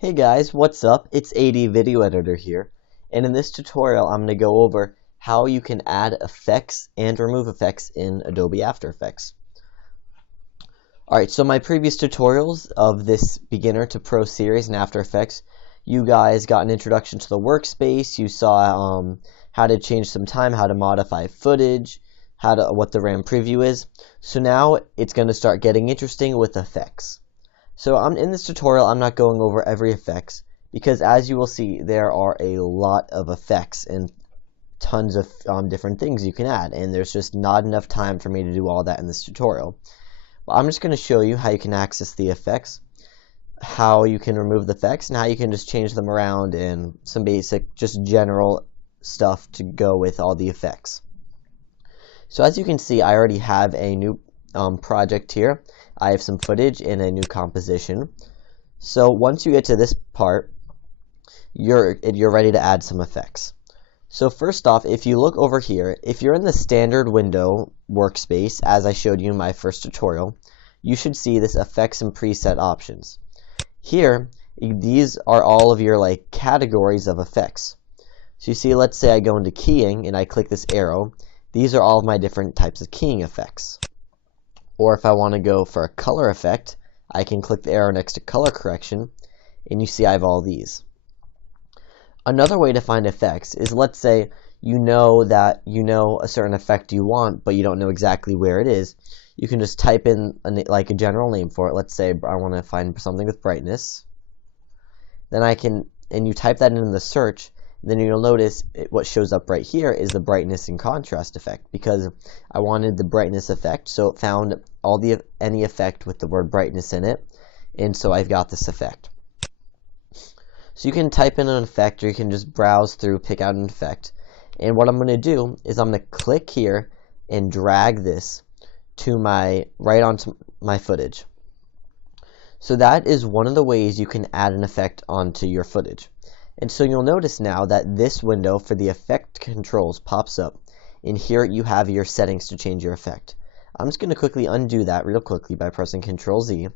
Hey guys, what's up? It's AD.VideoEditor here, and in this tutorial I'm going to go over how you can add effects and remove effects in Adobe After Effects. Alright, so my previous tutorials of this beginner to pro series in After Effects, you guys got an introduction to the workspace, you saw how to change some time, how to modify footage, what the RAM preview is. So now it's going to start getting interesting with effects. So in this tutorial, I'm not going over every effects because, as you will see, there are a lot of effects and tons of different things you can add, and there's just not enough time for me to do all that in this tutorial. But I'm just going to show you how you can access the effects, how you can remove the effects, and how you can just change them around, and some basic, just general stuff to go with all the effects. So as you can see, I already have a new project here. I have some footage in a new composition. So once you get to this part, you're ready to add some effects. So first off, if you look over here, if you're in the standard window workspace, as I showed you in my first tutorial, you should see this effects and preset options. Here, these are all of your categories of effects. So you see, let's say I go into keying and I click this arrow. These are all of my different types of keying effects. Or if I want to go for a color effect, I can click the arrow next to color correction, and you see I have all these. Another way to find effects is, let's say you know a certain effect you want, but you don't know exactly where it is. You can just type in a general name for it. Let's say I want to find something with brightness. Then and you type that in the search. Then you'll notice what shows up right here is the brightness and contrast effect, because I wanted the brightness effect, so it found any effect with the word brightness in it, and so I've got this effect. So you can type in an effect, or you can just browse through, pick out an effect, and what I'm going to do is I'm going to click here and drag this to right onto my footage. So that is one of the ways you can add an effect onto your footage. And so you'll notice now that this window for the effect controls pops up. And here you have your settings to change your effect. I'm just going to quickly undo that real quickly by pressing Ctrl Z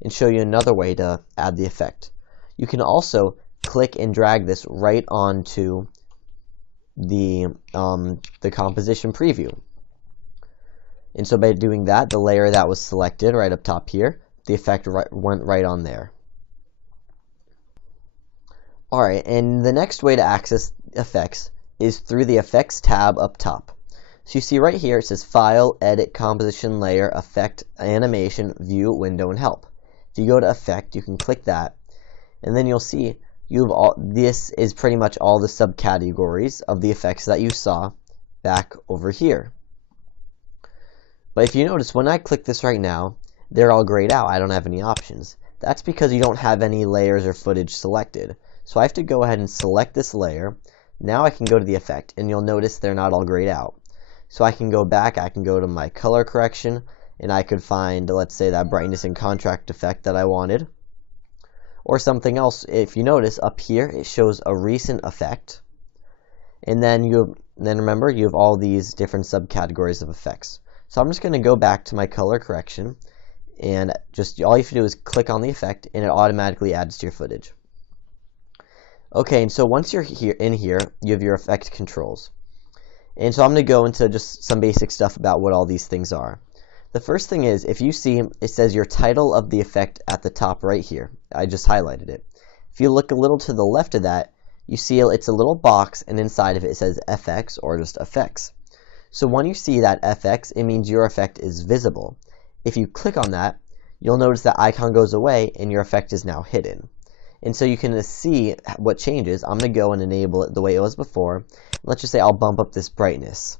and show you another way to add the effect. You can also click and drag this right onto the composition preview. And so by doing that, the layer that was selected right up top here, the effect went right on there. Alright, and the next way to access effects is through the Effects tab up top. So you see right here it says File, Edit, Composition, Layer, Effect, Animation, View, Window, and Help. If you go to Effect, you can click that, and then you'll see this is pretty much all the subcategories of the effects that you saw back over here. But if you notice, when I click this right now, they're all grayed out. I don't have any options. That's because you don't have any layers or footage selected. So I have to go ahead and select this layer. Now I can go to the effect, and you'll notice they're not all grayed out. So I can go back, I can go to my color correction, and I could find, let's say, that brightness and contrast effect that I wanted. Or something else. If you notice, up here it shows a recent effect. And then remember, you have all these different subcategories of effects. So I'm just going to go back to my color correction, and just all you have to do is click on the effect, and it automatically adds to your footage. Okay, and so once you're in here, you have your effect controls. And so I'm going to go into just some basic stuff about what all these things are. The first thing is, if you see, it says your title of the effect at the top right here. I just highlighted it. If you look a little to the left of that, you see it's a little box, and inside of it says FX, or just effects. So when you see that FX, it means your effect is visible. If you click on that, you'll notice that icon goes away, and your effect is now hidden. And so you can see what changes. I'm going to go and enable it the way it was before. Let's just say I'll bump up this brightness.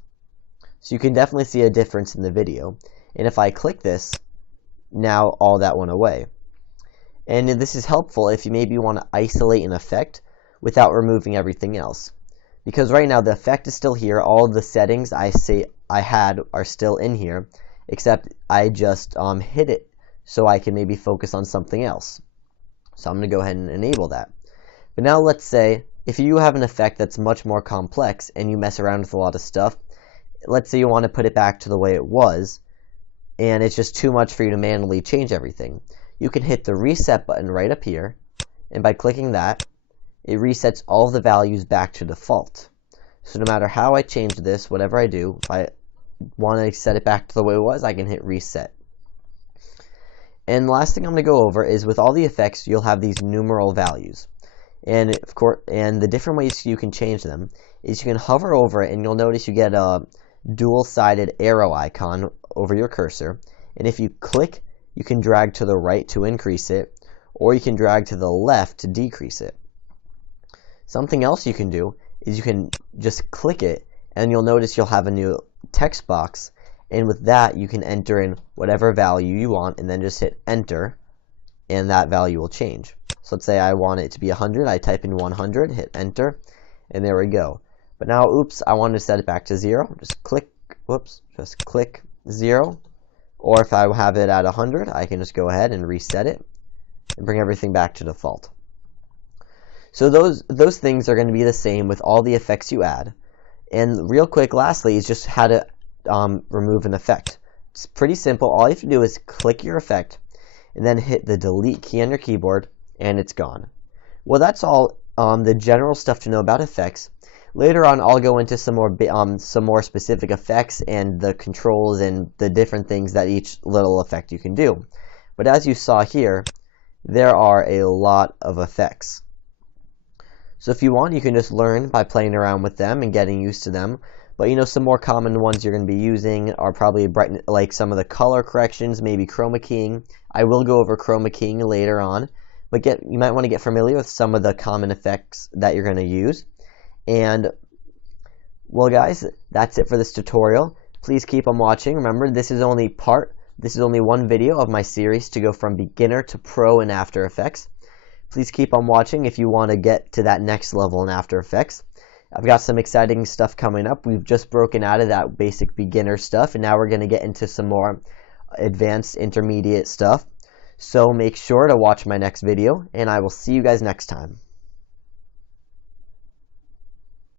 So you can definitely see a difference in the video. And if I click this, now all that went away. And this is helpful if you maybe want to isolate an effect without removing everything else. Because right now the effect is still here. All of the settings I had are still in here, except I just hid it so I can maybe focus on something else. So I'm going to go ahead and enable that. But now let's say if you have an effect that's much more complex and you mess around with a lot of stuff, let's say you want to put it back to the way it was, and it's just too much for you to manually change everything. You can hit the reset button right up here, and by clicking that, it resets all of the values back to default. So no matter how I change this, whatever I do, if I want to set it back to the way it was, I can hit reset. And the last thing I'm going to go over is with all the effects, you'll have these numeral values. And of course, and the different ways you can change them is you can hover over it, and you'll notice you get a dual-sided arrow icon over your cursor. And if you click, you can drag to the right to increase it, or you can drag to the left to decrease it. Something else you can do is you can just click it, and you'll notice you'll have a new text box, and with that you can enter in whatever value you want, and then just hit enter, and that value will change. So let's say I want it to be 100, I type in 100, hit enter, and there we go. But now, oops, I want to set it back to 0, just click 0, or if I have it at 100, I can just go ahead and reset it, and bring everything back to default. So those things are going to be the same with all the effects you add. And real quick, lastly, is just how to remove an effect. It's pretty simple. All you have to do is click your effect, and then hit the delete key on your keyboard, and it's gone. Well, that's all the general stuff to know about effects. Later on, I'll go into some more specific effects and the controls and the different things that each little effect you can do. But as you saw here, there are a lot of effects. So if you want, you can just learn by playing around with them and getting used to them. But some more common ones you're going to be using are probably like some of the color corrections, maybe chroma keying. I will go over chroma keying later on, but you might want to get familiar with some of the common effects that you're going to use. And well, guys, that's it for this tutorial. Please keep on watching. Remember, this is only one video of my series to go from beginner to pro in After Effects. Please keep on watching if you want to get to that next level in After Effects. I've got some exciting stuff coming up. We've just broken out of that basic beginner stuff, and now we're going to get into some more advanced intermediate stuff. So make sure to watch my next video, and I will see you guys next time.